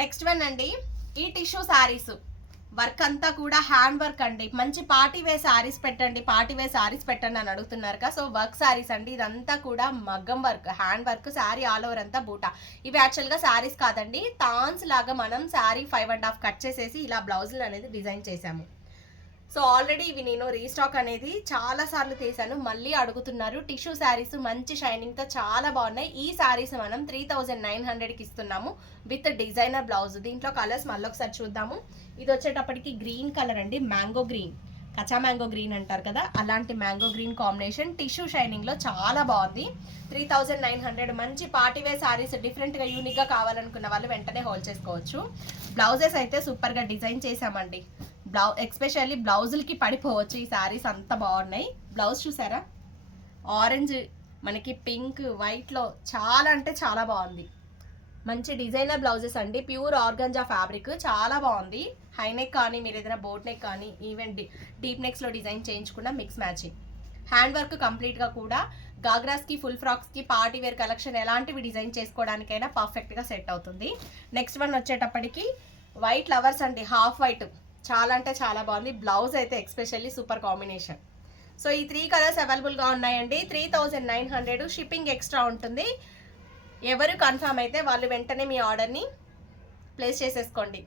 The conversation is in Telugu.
నెక్స్ట్ వన్ అండి, ఈ టిష్యూ శారీస్ వర్క్ అంతా కూడా హ్యాండ్ వర్క్ అండి. మంచి పార్టీ వేర్ శారీస్ పెట్టండి, పార్టీ వేర్ శారీస్ పెట్టండి అని అడుగుతున్నారు కదా. సో వర్క్ శారీస్ అండి, ఇదంతా కూడా మగ్గం work, hand work, sari all over అంతా బూటా. ఇవి యాక్చువల్గా శారీస్ కాదండి, తాన్స్ లాగా మనం శారీ 5.5 కట్ చేసేసి ఇలా బ్లౌజులు అనేది డిజైన్ చేసాము. సో ఆల్రెడీ ఇవి నేను రీస్టాక్ అనేది చాలా సార్లు తీసాను, మళ్ళీ అడుగుతున్నారు. టిష్యూ శారీస్ మంచి షైనింగ్తో చాలా బాగున్నాయి. ఈ శారీస్ మనం 3900కి ఇస్తున్నాము విత్ డిజైనర్ బ్లౌజ్. దీంట్లో కలర్స్ మళ్ళీ ఒకసారి చూద్దాము. ఇది వచ్చేటప్పటికి గ్రీన్ కలర్ అండి, మ్యాంగో గ్రీన్, కచ్చా మ్యాంగో గ్రీన్ అంటారు కదా, అలాంటి మ్యాంగో గ్రీన్ కాంబినేషన్. టిష్యూ షైనింగ్లో చాలా బాగుంది. 3900. మంచి పార్టీవేర్ శారీస్ డిఫరెంట్గా యూనిక్గా కావాలనుకున్న వాళ్ళు వెంటనే హోల్డ్ చేసుకోవచ్చు. బ్లౌజెస్ అయితే సూపర్గా డిజైన్ చేసామండి. ఎక్స్పెషల్లీ బ్లౌజులకి పడిపోవచ్చు, ఈ శారీస్ అంత బాగున్నాయి. బ్లౌజ్ చూసారా, ఆరెంజ్ మనకి పింక్ వైట్లో చాలా అంటే చాలా బాగుంది. మంచి డిజైనర్ బ్లౌజెస్ అండి, ప్యూర్ ఆర్గంజా ఫ్యాబ్రిక్, చాలా బాగుంది. హై నెక్ కానీ మీరు ఏదైనా బోట్ నెక్ కానీ ఈవెన్ డీప్ నెక్స్లో డిజైన్ చేయించుకున్న మిక్స్ మ్యాచింగ్. హ్యాండ్ వర్క్ కంప్లీట్గా కూడా గాగ్రాస్కి, ఫుల్ ఫ్రాక్స్కి, పార్టీ వేర్ కలెక్షన్ ఎలాంటివి డిజైన్ చేసుకోవడానికైనా పర్ఫెక్ట్గా సెట్ అవుతుంది. నెక్స్ట్ వన్ వచ్చేటప్పటికి వైట్ లవర్స్ అండి, హాఫ్ వైట్, చాలా అంటే చాలా బాగుంది. బ్లౌజ్ అయితే ఎక్స్పెషల్లీ సూపర్ కాంబినేషన్. సో ఈ 3 కలర్స్ అవైలబుల్గా ఉన్నాయండి. 3900, షిప్పింగ్ ఎక్స్ట్రా ఉంటుంది. ఎవరు కన్ఫర్మ్ అయితే వాళ్ళు వెంటనే మీ ఆర్డర్ని ప్లేస్ చేసేసుకోండి.